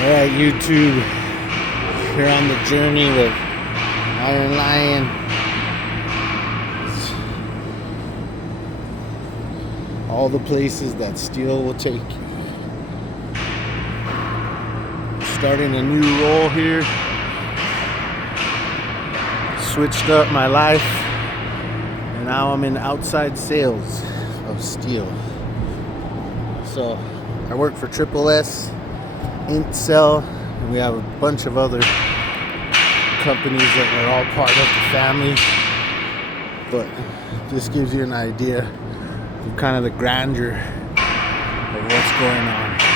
Alright, YouTube, here on the journey with Iron Lion. All the places that steel will take you. Starting a new role here. Switched up my life, and now I'm in outside sales of steel. So I work for Triple S, Cell, and we have a bunch of other companies that are all part of the family. But this gives you an idea of kind of the grandeur of what's going on.